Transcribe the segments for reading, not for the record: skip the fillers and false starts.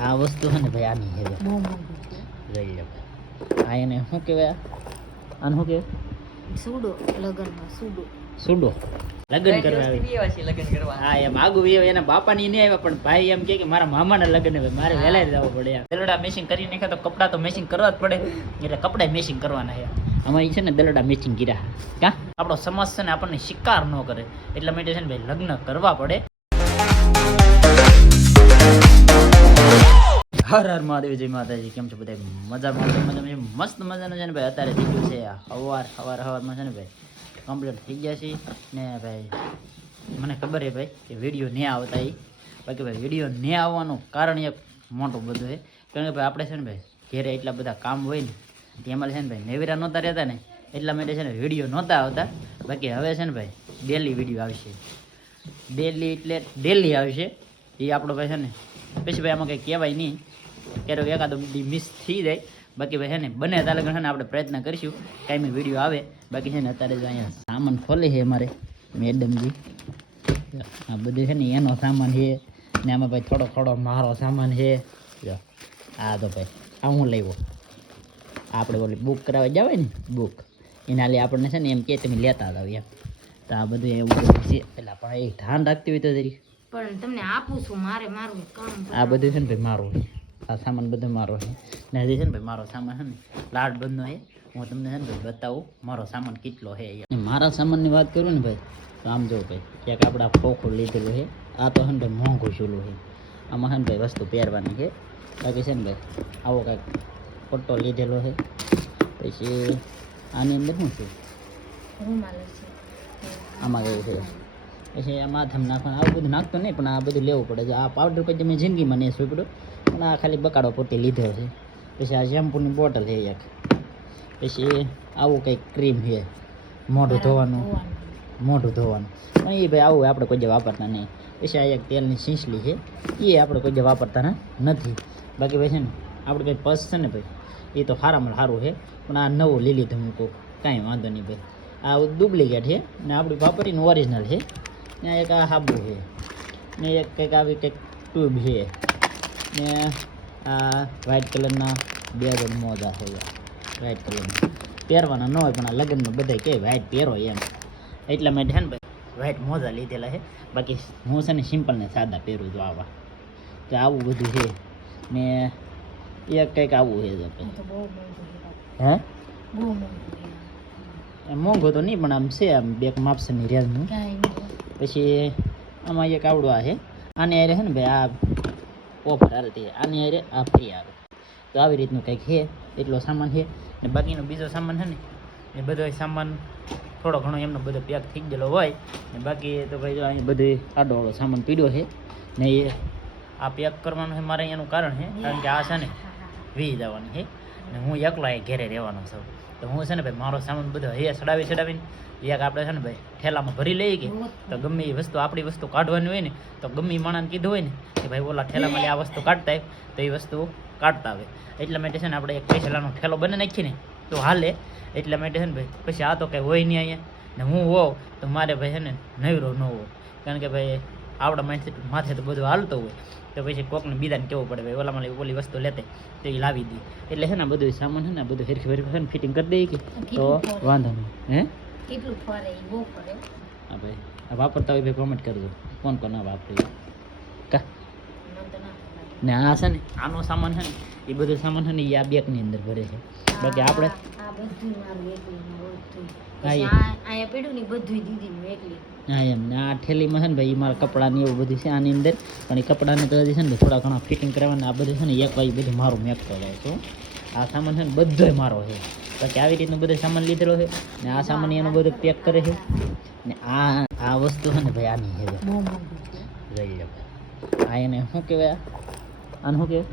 આ વસ્તુ છે ને ભાઈ આની છે બહુ મોંઘું છે. લઈ લો આ એને શું કહેવાય આને શું કહેવાય સૂડો લગનમાં સૂડો સુડો લગ્ન કરવા હા એમ આગુ એના બાપાની નહીં આવ્યા પણ ભાઈ એમ કે મારા મામાના લગ્ન હવે મારે વહેલા જવું પડે દલડા મેચિંગ કરી નાખ્યા તો કપડાં તો મેચિંગ કરવા જ પડે એટલે કપડાં મેચિંગ કરવાના છે અમારી છે ને દલડા મેચિંગ કર્યા ક્યાં આપણો સમાજ છે ને આપણને શિકાર ન કરે એટલા માટે છે ને ભાઈ લગ્ન કરવા પડે. હર હર મહાદેવ, જય માતાજી. કેમ છો બધા? મજામાં મસ્ત મજાનું છે ને ભાઈ. અત્યારે થઈ ગયું છે સવારમાં છે ને ભાઈ કમ્પ્લીટ થઈ ગયા છે ને ભાઈ. મને ખબર છે ભાઈ કે વિડીયો નહીં આવતા એ બાકી ભાઈ વિડીયો નહીં આવવાનું કારણ એક મોટું બધું છે કારણ કે ભાઈ આપણે છે ને ભાઈ ઘેરે એટલા બધા કામ હોય ને તેમાં છે ને ભાઈ નેવેરા નહોતા રહેતા ને એટલા માટે છે ને વિડીયો નહોતા આવતા. બાકી હવે છે ને ભાઈ ડેલી વિડીયો આવશે, ડેલી એટલે ડેલી આવશે. એ આપણો ભાઈ છે ને પછી ભાઈ આમાં કંઈ કહેવાય નહીં, ક્યારેક એકાદો મિસ થઈ જાય. બાકી ભાઈ છે ને બને તાલે છે ને આપણે પ્રયત્ન કરીશું કાંઈ વિડીયો આવે. બાકી છે ને અત્યારે જો અહીંયા સામાન ખોલે છે અમારે મેડમજી. આ બધું છે ને એનો સામાન છે ને આમાં ભાઈ થોડો થોડો મારો સામાન છે. જો આ તો ભાઈ આ હું લેવો આપણે ઓલી બુક કરાવવા જવાય ને બુક એના લે આપણને છે ને એમ કે તમે લેતા હતા એમ. તો આ બધું એવું બધું છે એટલે પણ એ ધ્યાન રાખતી હોય તો જરી પણ તમને આપું છું મારે મારું કામ. આ બધું છે ને ભાઈ મારું છે, આ સામાન બધો મારો છે ને હજી છે ને ભાઈ મારો સામાન છે ને લાડ બંધનો છે. હું તમને છે ને ભાઈ બતાવું મારો સામાન કેટલો છે. મારા સામાનની વાત કરું ને ભાઈ તો આમ જો ભાઈ ક્યાંક આપણે આ ખોખું લીધેલું છે. આ તો છે ને ભાઈ મોંઘું ચૂલું છે. આમાં છે ને ભાઈ વસ્તુ પહેરવાની છે. બાકી છે ને ભાઈ આવો કાંઈક ફોટો લીધેલો છે. પછી આની અંદર શું છે રૂમાલ છે આમાં કયું છે. પછી આ માથામાં નાખવાનું આવું બધું નાખતો નહીં પણ આ બધું લેવું પડે છે. આ પાવડર પછી મેં જિંદગીમાં નહીં સોંપ્યો પણ આ ખાલી બકાડો પોતે લીધો છે. પછી આ શેમ્પૂની બોટલ છે એક. પછી આવું કંઈક ક્રીમ છે મોઢું ધોવાનું પણ એ ભાઈ આવું આપણે કોઈ જે વાપરતા નહીં. પછી આ એક તેલની શીંસલી છે એ આપણે કોઈ જે વાપરતા નથી. બાકી ભાઈ છે ને આપણે કંઈ પર્સ છે ને ભાઈ એ તો સારામાં સારું છે પણ આ નવું લઈ લીધું હું કહું કાંઈ વાંધો નહીં ભાઈ. આ ડુપ્લિકેટ છે ને આપણી વાપરીને ઓરિજિનલ છે ને એક આ હાબુ છે ને એક કંઈક આવી કંઈક ટ્યુબ છે ને આ વ્હાઇટ કલરના બે જોડ મોજા છે વ્હાઇટ કલરના પહેરવાના ન હોય પણ આ લગ્નમાં બધા કહે વ્હાઇટ પહેરો એમ એટલા માટે છે ને ભાઈ વ્હાઇટ મોજા લીધેલા છે. બાકી હું છે ને સિમ્પલ ને સાદા પહેરું છું આવા. તો આવું બધું છે ને એક કંઈક આવું છે હે મોંઘું તો નહીં પણ આમ છે આમ બે માપસરની રેન્જનું. પછી આમાં એક આવડું આ છે આને હારે છે ને ભાઈ આ ઓફર હાલતી આની હારે આ ફ્રી આવે. તો આવી રીતનું કંઈક છે એટલો સામાન છે ને બાકીનો બીજો સામાન છે ને એ બધો સામાન થોડો ઘણો એમનો બધો પેક થઈ ગયેલો હોય ને બાકી તો ભાઈ જો અહીં બધું આડોવાળો સામાન પીડ્યો છે ને એ આ પેક કરવાનું છે મારે એનું કારણ છે કારણ કે આ છે ને વી જવાની છે ને હું એકલો અહીં ઘેરે રહેવાનો છું. તો હું છે ને ભાઈ મારો સામાન બધો એ ચડાવીને એક આપણે છે ને ભાઈ ઠેલામાં ભરી લઈએ કે તો ગમે એ વસ્તુ આપણી વસ્તુ કાઢવાની હોય ને તો ગમે એ માણસને કીધું હોય ને કે ભાઈ ઓલા ઠેલામાં આ વસ્તુ કાઢતા હોય તો એ વસ્તુ કાઢતા આવે. એટલા માટે છે ને આપણે એક ઠેલાનો ઠેલો બને નાખીએ ને તો હાલે. એટલા માટે છે ને ભાઈ પછી આ તો કંઈ હોય નહીં અહીંયા ને હું હોઉં તો મારે ભાઈ છે ને નવરો ન હોય કારણ કે ભાઈ આપણા માથે તો બધું હાલતું હોય તો પછી કોકને બીજાને કેવું પડે ભાઈ ઓલામાં ઓલી વસ્તુ લેતે તો એ લાવી દઈએ. એટલે છે ને બધું સામાન છે ને બધું ફેરખી છે ને ફિટિંગ કરી દઈએ કે તો વાંધો નહીં. હે કેટલું ફરે એ બહુ ફરે. હા ભાઈ આ વાપરતા હોય ભાઈ કોમેન્ટ કરજો કોણ કોણ ના વાપરે કા. ને આ છે ને આનો સામાન છે ને એ બધું સામાન છે ને એ આ બેગની અંદર ભરે છે. બાકી આપણે આ બધું મારું એકલીનું બધું. હા અહીંયા પડ્યું ને બધું દીદીનું એકલી. હા એમ ને આ થેલીમાં છે ને ભાઈ મારા કપડાં ને એવું બધું છે આની અંદર પણ એ કપડાને તો હજી છે ને થોડા ઘણા ફિટિંગ કરવાના આ બધું છે ને એક વાય બધું મારું મેકતો જાય છે. આ સામાન છે ને બધોય મારો છે. બાકી આવી રીતનું બધો સામાન લીધેલો છે ને આ સામાન એનું બધું પેક કરે છે ને આ વસ્તુ છે ને ભાઈ આની છે બહુ મોંઘું છે. લઈ લો આ એને શું કહેવાય આને શું કહેવાય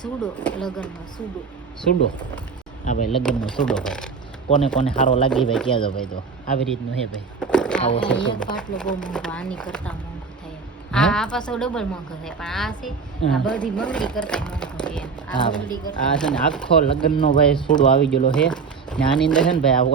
સૂડો લગનમાં સૂડો સુડો. હા ભાઈ લગ્નનો સુડો ભાઈ કોને કોને સારો લાગે ભાઈ કહેજો ભાઈ. તો આવી રીતનું છે ભાઈ આવો છે સુડો. પાટલો બહુ મોંઘો આની કરતા મોંઘો થાય. આ પાછો ડબલ મોંઘો થાય પણ આ છે આ બધી બંગડી કરતા મોંઘો છે. આ બંગડી કરતા આ છે ને આખો લગ્નનો ભાઈ સુડો આવી ગયેલો છે ને આની અંદર છે ને ભાઈ આ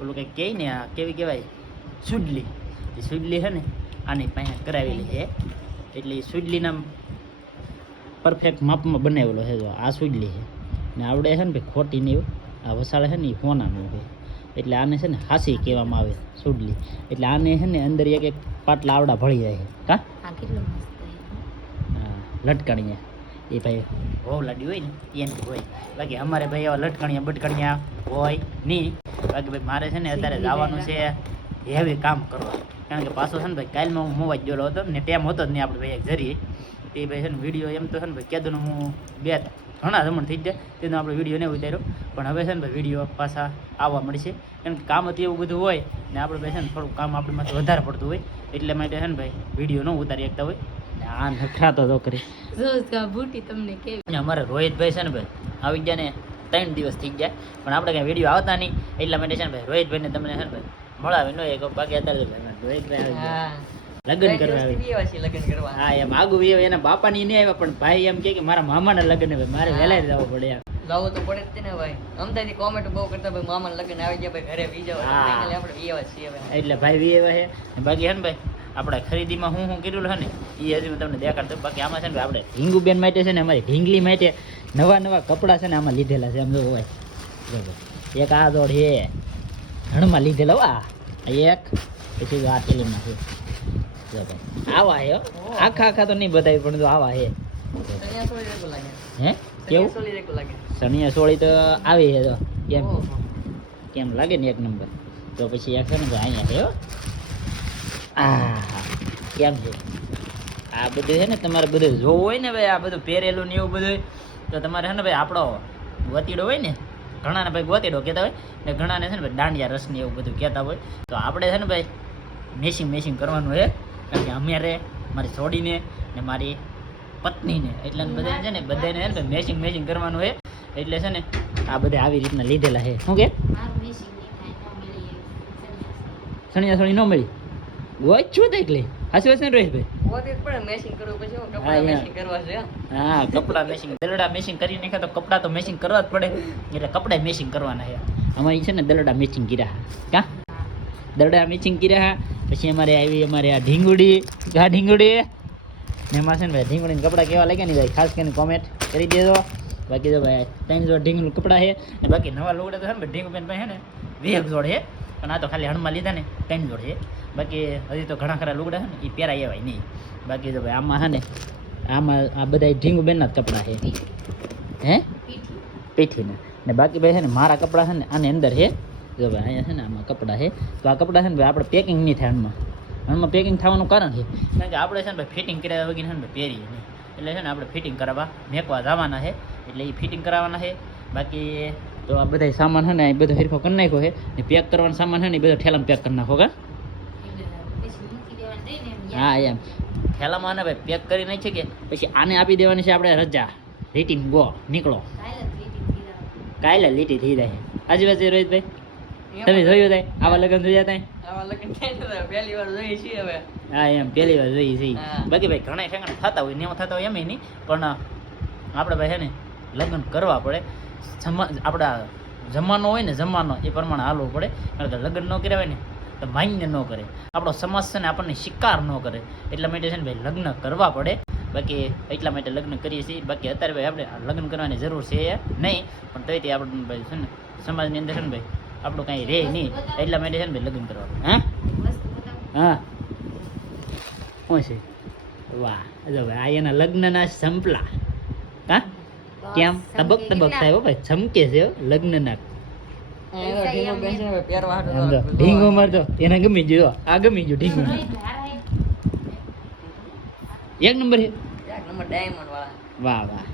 ઓલું કંઈક કહે ને આ કેવી કહેવાય સુડલી. એ સુડલી છે ને આની પાસે કરાવેલી છે એટલે એ સુડલીના પરફેક્ટ માપમાં બનાવેલો છે. જો આ સુડલી છે ને આવડે છે ને ભાઈ ખોટી નહીં હોય. આ વસાળે છે ને એ હોનાનું હોય એટલે આને છે ને હાસી કહેવામાં આવે સુડલી. એટલે આને છે ને અંદર એક એક પાટલા આવડા ભળી જાય છે. કા આ કેટલું મસ્ત હા લટકણીયા એ ભાઈ બહુ લાડી હોય ને એની હોય. બાકી અમારે ભાઈ એવા લટકણીયા બટકણીયા હોય નહીં. બાકી ભાઈ મારે છે ને અત્યારે જવાનું છે હેવી કામ કરવા. કારણ કે પાછો છે ને ભાઈ કાલમાં હું મોવાજ ગયેલો હતો ને ટાઈમ હતો જ નહીં આપણે ભાઈ એક જરીએ તે ભાઈ છે ને વિડીયો એમ તો છે ને ભાઈ કીધું હું ઘણા જમણ થઈ જાય તેનો આપણે વિડીયો નહીં ઉતાર્યો. પણ હવે છે ને ભાઈ વિડીયો પાછા આવવા મળશે. કારણ કે કામ હતું એવું બધું હોય ને આપણે ભાઈ છે ને થોડુંક કામ આપણી માટે વધારે પડતું હોય એટલે માટે છે ને ભાઈ વિડીયો ન ઉતારી શકતા હોય. આ નખરાતો તો કરી બુટી તમને કેવી અમારે રોહિતભાઈ છે ને ભાઈ આવી ગયા ને 3 દિવસ થઈ ગયા પણ આપણે કાંઈ વિડીયો આવતા નહીં એટલા માટે છે ને ભાઈ રોહિતભાઈને તમને છે ને ભાઈ મળાવી ન એક બાકી અત્યારે રોહિતભાઈ આવી ગયા લગ્ન કરવા આવી. હા એમ આગુ એના બાપાની નહીં આવ્યા પણ ભાઈ એમ કે મારા મામાના લગ્ન હવે મારે વહેલા જવું પડે. લાવો તો પડે જ ને ભાઈ. અમદાવાદથી કોમેન્ટ બહુ કરતા ભાઈ મામાના લગ્ન આવી ગયા ભાઈ ઘરે વી જાવ એટલે આપણે વીવા છીએ હવે. એટલે ભાઈ વીવા છે બાકી છે ને ભાઈ આપણે ખરીદીમાં હું કરેલું છે ને એ હજી હું તમને દેખાડતો. બાકી આમાં છે ને આપણે ઢીંગુબેન માટે છે ને અમારી ઢીંગલી માટે નવા કપડાં છે ને આમાં લીધેલા છે. આમ જો હોય એક આ દોડ છે ઘણમાં લીધેલા આ એક પછી આ થેલીમાં છે. જો ભાઈ આવા છે આખા તો નહીં બતાવી પણ જો આવા છે. હે કેવું સણિયા સોળી તો આવી છે તો કેમ લાગે ને એક નંબર. તો પછી એક છે ને અહીંયા છે કેમ છે આ બધું છે ને તમારે બધું જોવું હોય ને ભાઈ આ બધું પહેરેલું ને એવું બધું તો તમારે છે ને ભાઈ આપણો ગોતીડો હોય ને ઘણાને ભાઈ ગોતીડો કહેતા હોય ને ઘણાને છે ને ભાઈ દાંડિયા રસ ને એવું બધું કહેતા હોય. તો આપણે છે ને ભાઈ મેશિંગ કરવાનું છે. કારણ કે અમારે મારી છોડીને ને મારી પત્નીને એટલે બધાને છે ને બધાને છે ને મેશિંગ કરવાનું છે. એટલે છે ને આ બધા આવી રીતના લીધેલા છે. શું કે સણિયા સોળી ન મળી હોય છું તો એકલી હાસી વાત ને રોહિતભાઈ. હા કપડા મેશિંગ દલડા મેશિંગ કરી નાખ્યા તો કપડા તો મેશિંગ કરવા જ પડે એટલે કપડા મેશિંગ કરવાના છે. અમારી છે ને દલડા મેચિંગ કર્યા કા દલડા મેચિંગ કર્યા. પછી અમારે આ ઢીંગુડી ને એમાં છે ને ભાઈ ઢીંગુડીને કપડાં કેવા લાગ્યા ને ભાઈ ખાસ કરીને કોમેન્ટ કરી દેજો. બાકી તો ભાઈ 3 જોડ ઢીંગુડી કપડાં છે ને બાકી નવા લુગડા તો છે ને ભાઈ ઢીંગુબેન ભાઈ છે ને 2 જોડ છે પણ આ તો ખાલી હણમાં લીધા ને 3 જોડ છે. બાકી હજી તો ઘણા ખરા લુગડા છે ને એ પહેરાય એવાય નહીં. બાકી તો ભાઈ આમાં છે ને આમાં આ બધા ઢીંગુબેનના જ કપડાં છે હે પીઠીના ને બાકી ભાઈ છે ને મારા કપડાં છે ને આની અંદર છે. જો ભાઈ અહીંયા છે ને આમાં કપડાં છે તો આ કપડાં છે ને ભાઈ આપણે પેકિંગ નહીં થાય હણમાં પેકિંગ થવાનું કારણ છે કારણ કે આપણે છે ને ભાઈ ફિટિંગ કર્યા વગર છે ને ભાઈ પહેરીએ નહીં. એટલે છે ને આપણે ફિટિંગ કરાવવા મેકવા જવાના છે એટલે એ ફિટિંગ કરાવવાના છે. બાકી તો આ બધા સામાન છે ને એ બધો હિરખો કરી નાખ્યો છે ને પેક કરવાનો સામાન છે ને એ બધો ઠેલામાં પેક કરી નાખો કા. હા એમ ઠેલામાં ને ભાઈ પેક કરી નાખી કે પછી આને આપી દેવાની છે આપણે રજા રીટિંગ ગો નીકળો કાલે લીટી થઈ જાય. આજુ બાજુ રોહિતભાઈ તમે જોયું થાય આવા લગ્ન જોયા થાય પહેલી વાર જોઈએ છીએ હવે. હા એમ પહેલી વાર જોઈએ છીએ. બાકી ભાઈ ઘણા ઠેકાણે થતા હોય ને થતા હોય એમ નહીં પણ આપણે ભાઈ છે ને લગ્ન કરવા પડે. આપણા જમાનો હોય ને જમાનો એ પ્રમાણે હાલવું પડે. કારણ કે લગ્ન ન કર્યા હોય ને તો માન્ય ન કરે આપણો સમાજ છે ને આપણને શિકાર ન કરે એટલા માટે છે ને ભાઈ લગ્ન કરવા પડે. બાકી એટલા માટે લગ્ન કરીએ છીએ. બાકી અત્યારે ભાઈ આપણે લગ્ન કરવાની જરૂર છે નહીં પણ તોય આપણે ભાઈ છે ને સમાજની અંદર છે ને ભાઈ આપણું કાંઈ રહે નહીં એટલા માટે છે ને ભાઈ લગ્ન કરવા. હા શું છે વાહ જો ભાઈ આ એના લગ્નના સંપલા હા કેમ તબક થાય હો ભાઈ ચમકે છે લગ્નના ઢીંગો મારતો એને ગમી ગયો આ ગમી ગયો ઢીંગો એક નંબર છે વાહ વાહ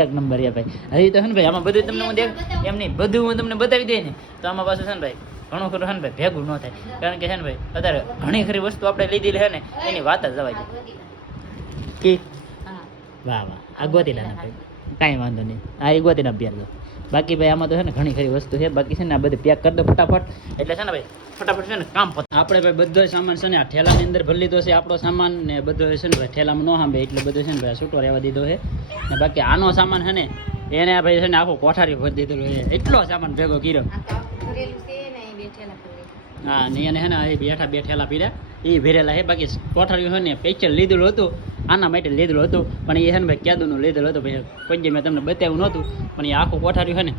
એક નંબર છે ભાઈ. હજી તો છે ને ભાઈ આમાં બધું તમને હું દેખ એમ નહીં બધું હું તમને બતાવી દે ને તો આમાં પાછું છે ને ભાઈ ઘણું ખરું છે ને ભાઈ ભેગું ન થાય. કારણ કે છે ને ભાઈ અત્યારે ઘણી ખરી વસ્તુ આપણે લીધેલી છે ને એની વાત જ જવાય કે વાહ વાહ આ ગોતીલા ભાઈ કાંઈ વાંધો નહીં આ એ ગોતીના અભ્યાર દો. બાકી ભાઈ આમાં તો છે ને ઘણી ખરી વસ્તુ છે. બાકી છે ને આ બધું પેક કરી દો ફટાફટ એટલે છે ને ભાઈ ફટાફટ છે ને કામ પત. આપણે ભાઈ બધો સામાન છે ને આ ઠેલાની અંદર ભરી લીધો છે આપણો સામાન ને બધો છે ને ભાઈ ઠેલામાં ન સાંભળે એટલે બધું છે ને ભાઈ છૂટો રહેવા દીધો છે. ને બાકી આનો સામાન છે ને એને ભાઈ છે ને આખો કોઠારી ભરી દીધેલો છે એટલો સામાન ભેગો કર્યો. હા ને એને છે ને એ બેઠા બે ઠેલા પીડ્યા એ ભરેલા છે. બાકી કોઠારીઓ છે ને પેચર લીધેલું હતું આના માટે લીધેલું હતું પણ એ છે ને ભાઈ ક્યાદુનું લીધેલું હતું ભાઈ કોઈ જે મેં તમને બતાવ્યું નહોતું પણ એ આખું કોઠાર્યું છે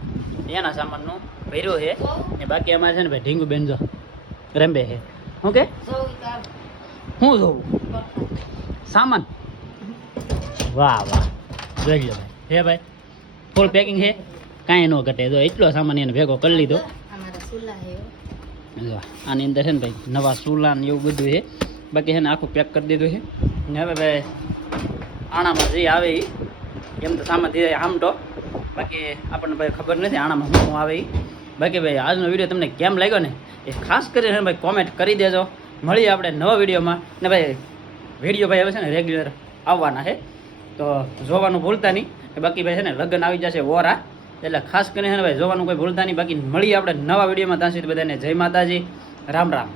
ને એના સામાનનું ભર્યું છે ને બાકી અમારે છે ને ભાઈ ઢીંગુ બેનજો રંબે છે ઓકે હું જોઉં સામાન વાહ વાહ જોઈ લો ભાઈ હે ભાઈ ફૂલ પેકિંગ છે કાંઈ ન ઘટે જો એટલો સામાન એને ભેગો કરી લીધો અમારા સુલા હે જો આની અંદર છે ને ભાઈ નવા સુલા ને એવું બધું છે બાકી છે ને આખું પેક કરી દીધું છે ને હવે ભાઈ આણામાં જે આવે એ એમ તો સામાન ધીરે આમ તો બાકી આપણને ભાઈ ખબર નથી આણામાં શું આવે એ બાકી ભાઈ આજનો વિડીયો તમને કેમ લાગ્યો ને એ ખાસ કરીને ભાઈ કોમેન્ટ કરી દેજો મળીએ આપણે નવા વિડીયોમાં ને ભાઈ વિડીયો ભાઈ હવે છે ને રેગ્યુલર આવવાના છે તો જોવાનું ભૂલતા નહીં બાકી ભાઈ છે ને લગ્ન આવી જશે વોરા એટલે ખાસ કરીને છે ને ભાઈ જોવાનું કોઈ ભૂલતા નહીં બાકી મળીએ આપણે નવા વિડીયોમાં ત્યાં સુધી બધાને જય માતાજી રામ રામ